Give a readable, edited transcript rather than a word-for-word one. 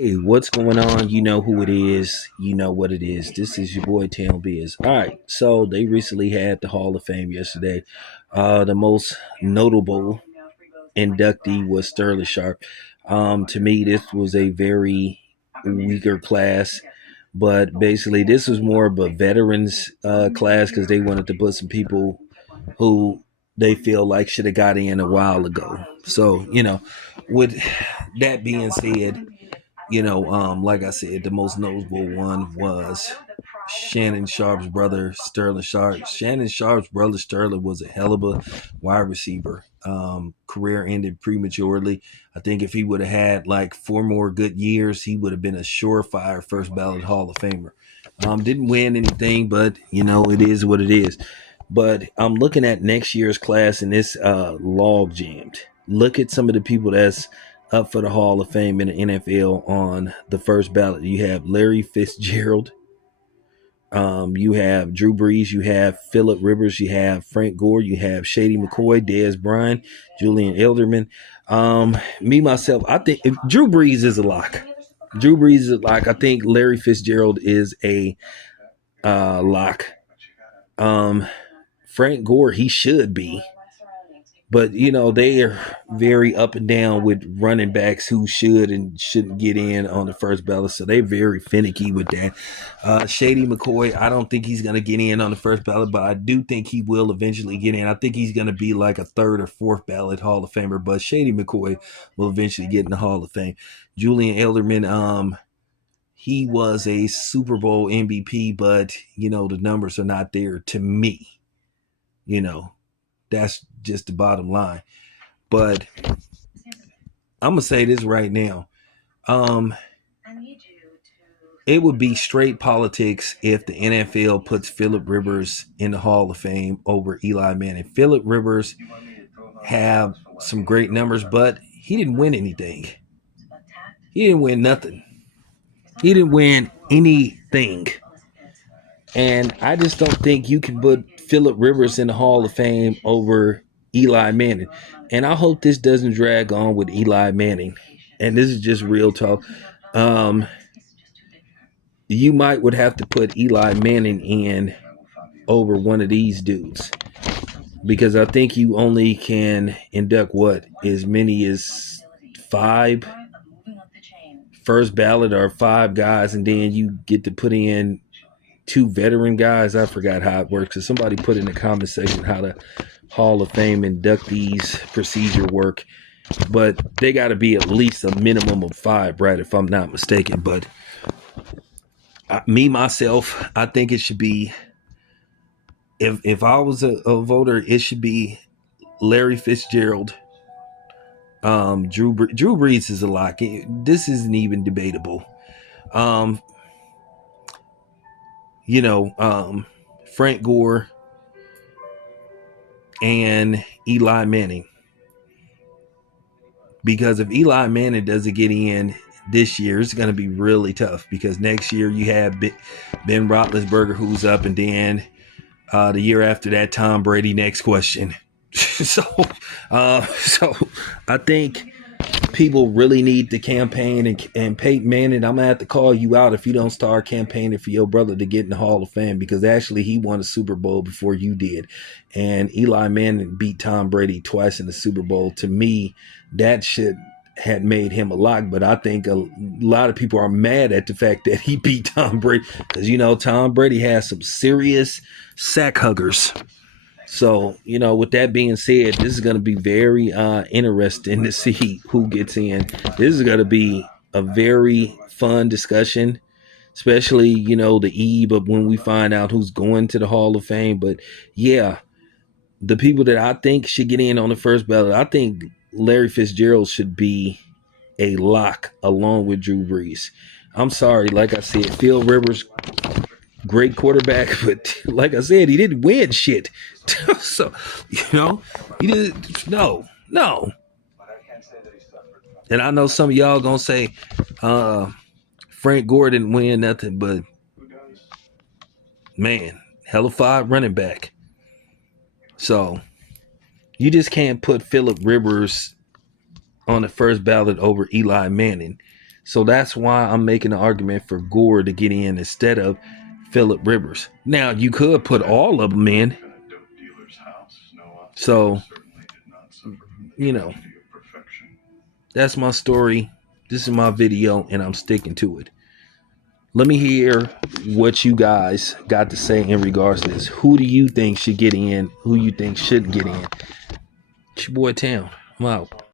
Hey, what's going on? You know who it is. You know what it is. This is your boy Tam Biz. All right, so they recently had the Hall of Fame yesterday. The most notable inductee was Sterling Sharp. To me, this was a very weaker class, but basically, this was more of a veterans class because they wanted to put some people who they feel like should have got in a while ago. So, with that being said, like I said, the most notable one was Shannon Sharp's brother, Sterling Sharp. Shannon Sharp's brother, Sterling, was a hell of a wide receiver. Career ended prematurely. I think if he would have had like four more good years, he would have been a surefire first ballot Hall of Famer. Didn't win anything, but it is what it is. But I'm looking at next year's class and it's log jammed. Look at some of the people that's up for the Hall of Fame in the NFL on the first ballot. You have Larry Fitzgerald, you have Drew Brees, you have Philip Rivers, you have Frank Gore, you have Shady McCoy, Dez Bryant, Julian Elderman. Me myself, I think if Drew Brees is a lock. Drew Brees is a lock. I think Larry Fitzgerald is a lock. Frank Gore, he should be. But they are very up and down with running backs who should and shouldn't get in on the first ballot, so they're very finicky with that. Shady McCoy, I don't think he's going to get in on the first ballot, but I do think he will eventually get in. I think he's going to be like a third or fourth ballot Hall of Famer, but Shady McCoy will eventually get in the Hall of Fame. Julian Elderman, he was a Super Bowl MVP, but the numbers are not there to me. That's just the bottom line. But I'm gonna say this right now. Um, it would be straight politics if the NFL puts Philip Rivers in the Hall of Fame over Eli Manning. Philip Rivers have some great numbers, but he didn't win anything. He didn't win nothing. He didn't win anything. And I just don't think you can put Philip Rivers in the Hall of Fame over Eli Manning. And I hope this doesn't drag on with Eli Manning. And this is just real talk. Um, you might would have to put Eli Manning in over one of these dudes because I think you only can induct what as many as five first ballot or five guys, and then you get to put in two veteran guys. I forgot how it works. So somebody put in the comment section how the Hall of Fame inductees procedure work, but they got to be at least a minimum of five, right? If I'm not mistaken. But me myself, I think it should be. If I was a voter, it should be Larry Fitzgerald. Drew Brees is a lock. This isn't even debatable. Um, Frank Gore and Eli Manning. Because if Eli Manning doesn't get in this year, it's going to be really tough because next year you have Ben Roethlisberger who's up, and then the year after that, Tom Brady. Next question. So I think people really need to campaign and Peyton Manning, I'm gonna have to call you out if you don't start campaigning for your brother to get in the Hall of Fame because actually he won a Super Bowl before you did, and Eli Manning beat Tom Brady twice in the Super Bowl. To me, that shit had made him a lock, but I think a lot of people are mad at the fact that he beat Tom Brady because Tom Brady has some serious sack huggers. So, with that being said, this is going to be very interesting to see who gets in. This is going to be a very fun discussion, especially, the eve of when we find out who's going to the Hall of Fame. But yeah, the people that I think should get in on the first ballot, I think Larry Fitzgerald should be a lock along with Drew Brees. I'm sorry, like I said, Phil Rivers, great quarterback, but like I said, he didn't win shit. So, he didn't. No. And I know some of y'all gonna say Frank Gore didn't win nothing, but man, hell of a running back. So you just can't put Philip Rivers on the first ballot over Eli Manning. So that's why I'm making an argument for Gore to get in instead of Phillip Rivers. Now, you could put all of them in. So, you know, that's my story. This is my video, and I'm sticking to it. Let me hear what you guys got to say in regards to this. Who do you think should get in? Who you think should get in? It's your boy Tam. I'm out.